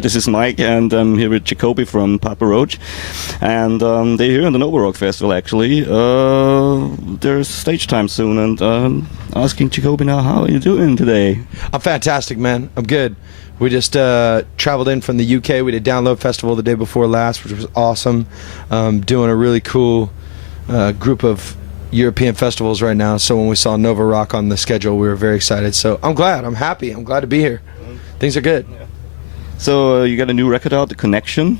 This is Mike, and I'm here with Jacoby from PAPA ROACH, and they're here on the Nova Rock Festival. Actually, there's stage time soon, and asking Jacoby now, how are you doing today? I'm fantastic, man. I'm good. We just traveled in from the UK. We did Download Festival the day before last, which was awesome. Doing a really cool group of European festivals right now. So when we saw Nova Rock on the schedule, we were very excited. So I'm glad. I'm happy. I'm glad to be here. Things are good. Yeah. So you got a new record out, The Connection.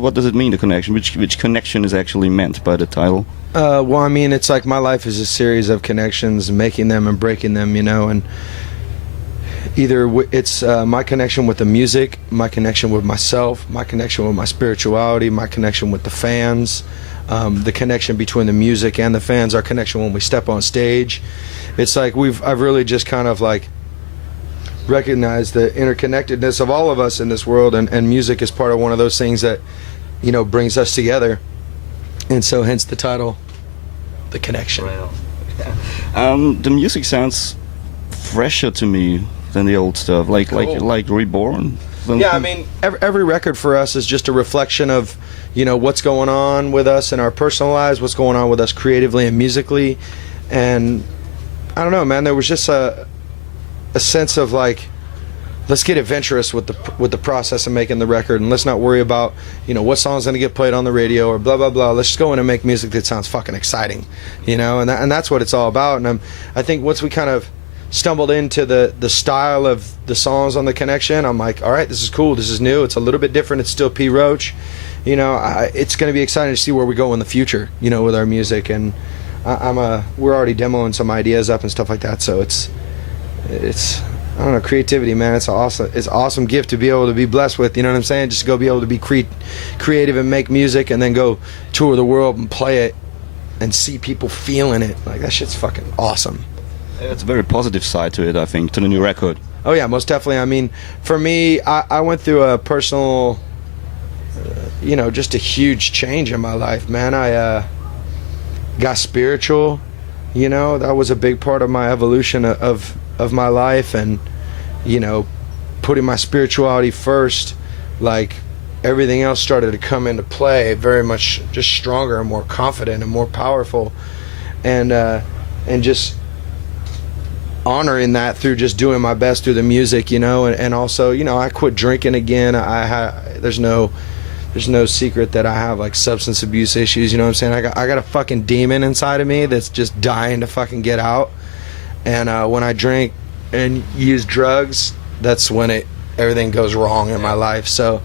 What does it mean, The Connection? Which connection is actually meant by the title? Well, I mean, it's like my life is a series of connections, making them and breaking them, you know, and either it's my connection with the music, my connection with myself, my connection with my spirituality, my connection with the fans, the connection between the music and the fans, our connection when we step on stage. It's like I've really just kind of like recognized the interconnectedness of all of us in this world, and music is part of one of those things that, you know, brings us together, and so hence the title, The Connection. The music sounds fresher to me than the old stuff, like Reborn. Yeah, I mean, every record for us is just a reflection of, you know, what's going on with us in our personal lives, what's going on with us creatively and musically, and I don't know, man. There was just a sense of like, let's get adventurous with the process of making the record, and let's not worry about, you know, what song's gonna get played on the radio or blah blah blah. Let's just go in and make music that sounds fucking exciting, you know, and that's what it's all about. And I think once we kind of stumbled into the style of the songs on The Connection, I'm like, all right, this is cool, this is new, it's a little bit different, it's still P. Roach, you know, it's going to be exciting to see where we go in the future, you know, with our music, and we're already demoing some ideas up and stuff like that, so it's I don't know, creativity, man, it's an awesome gift to be able to be blessed with, you know what I'm saying, just to go be able to be creative and make music and then go tour the world and play it and see people feeling it, like that shit's fucking awesome. It's a very positive side to it, I think, to the new record. Oh yeah, most definitely. I mean, for me, I went through a personal, you know, just a huge change in my life, man. I got spiritual, you know, that was a big part of my evolution of my life, and, you know, putting my spirituality first, like, everything else started to come into play very much just stronger and more confident and more powerful, and just honoring that through just doing my best through the music, you know, and also, you know, I quit drinking again. There's no secret that I have like substance abuse issues, you know what I'm saying? I got a fucking demon inside of me that's just dying to fucking get out, and when I drink and use drugs, that's when everything goes wrong in my life. So,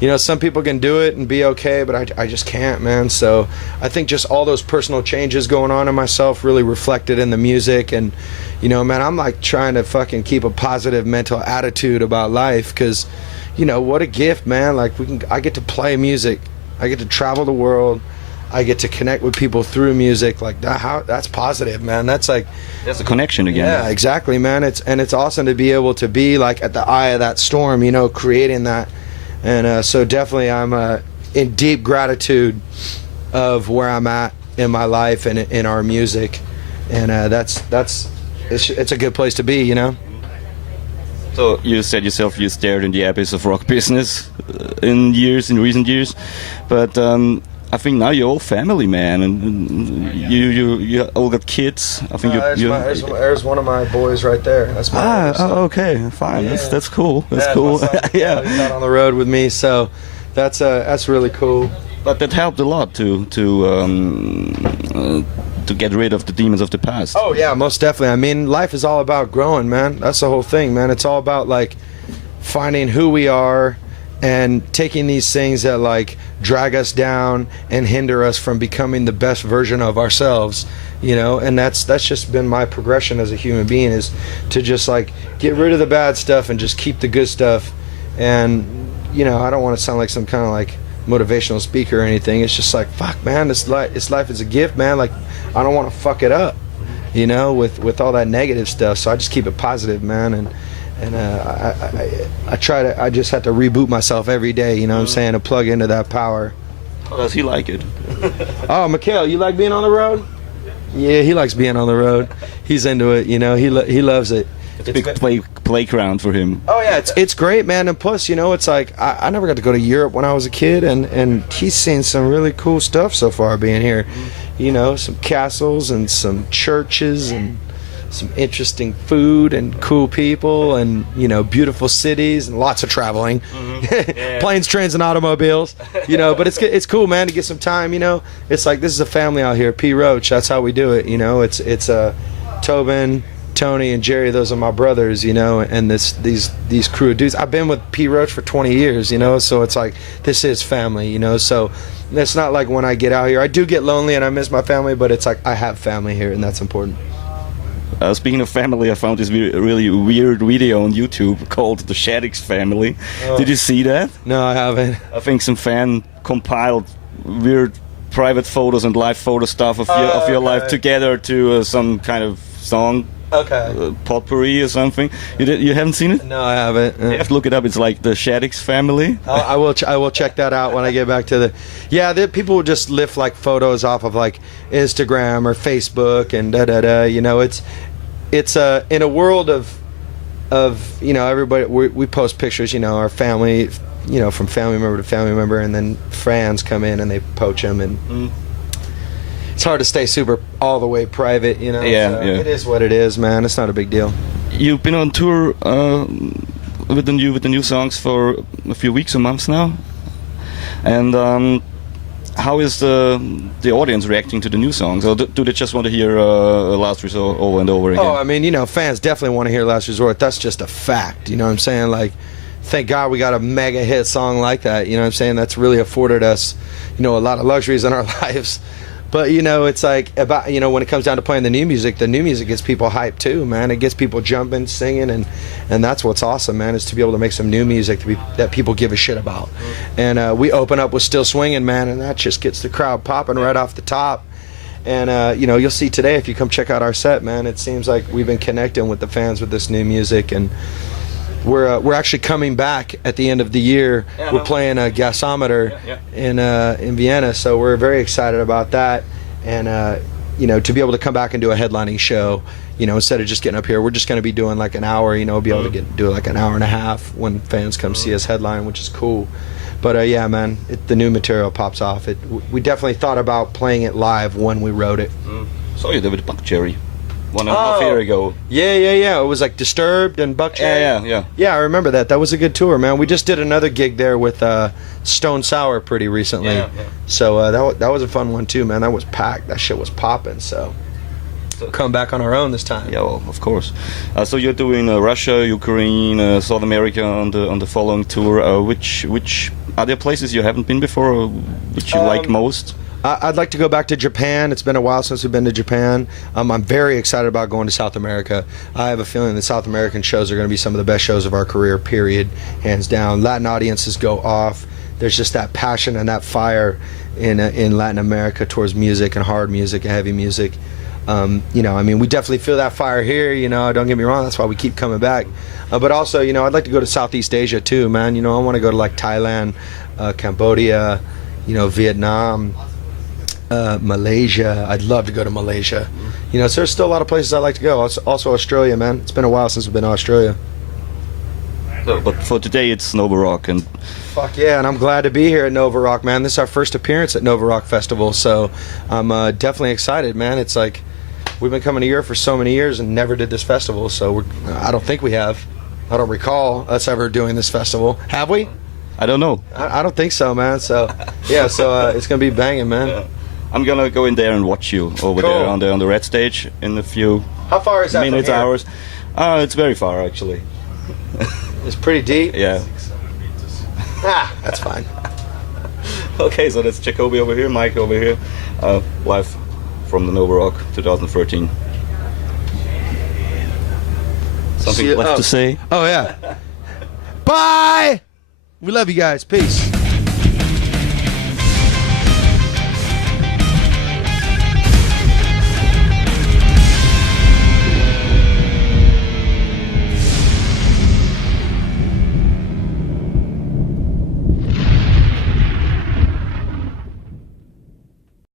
you know, some people can do it and be okay, but I just can't, man. So I think just all those personal changes going on in myself really reflected in the music. And, you know, man, I'm like trying to fucking keep a positive mental attitude about life, because, you know, what a gift, man. Like, I get to play music, I get to travel the world, I get to connect with people through music. Like that's positive, man. That's like, that's a connection again. Yeah, exactly, man. It's awesome to be able to be like at the eye of that storm, you know, creating that. And so definitely I'm in deep gratitude of where I'm at in my life and in our music, and it's a good place to be, you know. So you said yourself you stared in the abyss of rock business in recent years, but I think now you're all family, man, and you all got kids. I think there's one of my boys right there. That's my okay, fine. Yeah. That's cool. That's cool. Yeah, he's out on the road with me, so that's really cool. But that helped a lot to get rid of the demons of the past. Oh yeah, most definitely. I mean, life is all about growing, man. That's the whole thing, man. It's all about like finding who we are and taking these things that like drag us down and hinder us from becoming the best version of ourselves, you know. And that's just been my progression as a human being, is to just like get rid of the bad stuff and just keep the good stuff. And, you know, I don't want to sound like some kind of like motivational speaker or anything. It's just like, fuck, man, this life is a gift, man. Like, I don't want to fuck it up, you know, with all that negative stuff. So I just keep it positive, man. And I just have to reboot myself every day, you know what I'm saying, to plug into that power. How does he like it? Oh, Mikhail, you like being on the road? Yeah, he likes being on the road. He's into it, you know. He loves it. It's a big playground for him. Oh yeah, it's great, man. And plus, you know, it's like I never got to go to Europe when I was a kid, and he's seen some really cool stuff so far being here. You know, some castles and some churches and some interesting food and cool people and, you know, beautiful cities and lots of traveling. Yeah. Planes, trains, and automobiles. You know, but it's cool, man, to get some time. You know, it's like this is a family out here. P. Roach, that's how we do it. You know, it's Tobin, Tony, and Jerry. Those are my brothers. You know, and these crew of dudes. I've been with P. Roach for 20 years. You know, so it's like this is family. You know, so it's not like when I get out here, I do get lonely and I miss my family, but it's like I have family here, and that's important. Speaking of family, I found this really weird video on YouTube called The Shaddix Family. Oh. Did you see that? No, I haven't. I think some fan compiled weird private photos and live photo stuff of your life together to some kind of song. Okay. Potpourri or something. You haven't seen it? No, I haven't. You have to look it up. It's like The Shaddix Family. I will check that out when I get back to the. Yeah, people will just lift like photos off of like Instagram or Facebook and da. You know, it's in a world of you know, everybody, we post pictures, you know, our family, you know, from family member to family member, and then fans come in and they poach them, and it's hard to stay super all the way private, you know. Yeah, so yeah. It is what it is, man. It's not a big deal. You've been on tour with the new songs for a few weeks or months now, and how is the audience reacting to the new songs? Or do they just want to hear Last Resort over and over again? Oh, I mean, you know, fans definitely want to hear Last Resort. That's just a fact. You know what I'm saying? Like, thank God we got a mega hit song like that. You know what I'm saying? That's really afforded us, you know, a lot of luxuries in our lives. But, you know, it's like about, you know, when it comes down to playing the new music gets people hyped too, man. It gets people jumping, singing, and that's what's awesome, man, is to be able to make some new music that people give a shit about. And we open up with Still Swinging, man, and that just gets the crowd popping right off the top. And, you know, you'll see today if you come check out our set, man, it seems like we've been connecting with the fans with this new music. And we're actually coming back at the end of the year. Yeah, we're playing a Gasometer in Vienna, so we're very excited about that. And you know, to be able to come back and do a headlining show, you know, instead of just getting up here, we're just going to be doing like an hour. You know, be able to do like an hour and a half when fans come see us headline, which is cool. But yeah, man, the new material pops off. We definitely thought about playing it live when we wrote it. Saw you there with Buck Cherry 1.5 years ago. Yeah. It was like Disturbed and Buck Cherry. Yeah. Yeah, I remember that. That was a good tour, man. We just did another gig there with Stone Sour pretty recently. Yeah. So that was a fun one too, man. That was packed. That shit was popping. So come back on our own this time. Yeah, well, of course. So you're doing Russia, Ukraine, South America on the following tour. Which are there places you haven't been before, or which you like most? I'd like to go back to Japan. It's been a while since we've been to Japan. I'm very excited about going to South America. I have a feeling the South American shows are going to be some of the best shows of our career, period, hands down. Latin audiences go off. There's just that passion and that fire in Latin America towards music and hard music and heavy music. You know, I mean, we definitely feel that fire here, you know, don't get me wrong, that's why we keep coming back. But also, you know, I'd like to go to Southeast Asia too, man. You know, I want to go to like Thailand, Cambodia, you know, Vietnam, Malaysia. I'd love to go to Malaysia. You know, so there's still a lot of places I'd like to go. Also Australia, man. It's been a while since we've been to Australia. So, but for today, it's Nova Rock, and fuck yeah, and I'm glad to be here at Nova Rock, man. This is our first appearance at Nova Rock Festival, so I'm definitely excited, man. It's like we've been coming here for so many years and never did this festival, so I don't think we have. I don't recall us ever doing this festival. Have we? I don't know. I don't think so, man. So yeah, so it's gonna be banging, man. Yeah. I'm gonna go in there and watch you over there on the Red Stage in a few How far is that minutes, from here? hours. It's very far, actually. It's pretty deep. Yeah. That's fine. Okay, so that's Jacoby over here, Mike over here, live from the Nova Rock 2013. Something left to say? Oh yeah. Bye. We love you guys. Peace.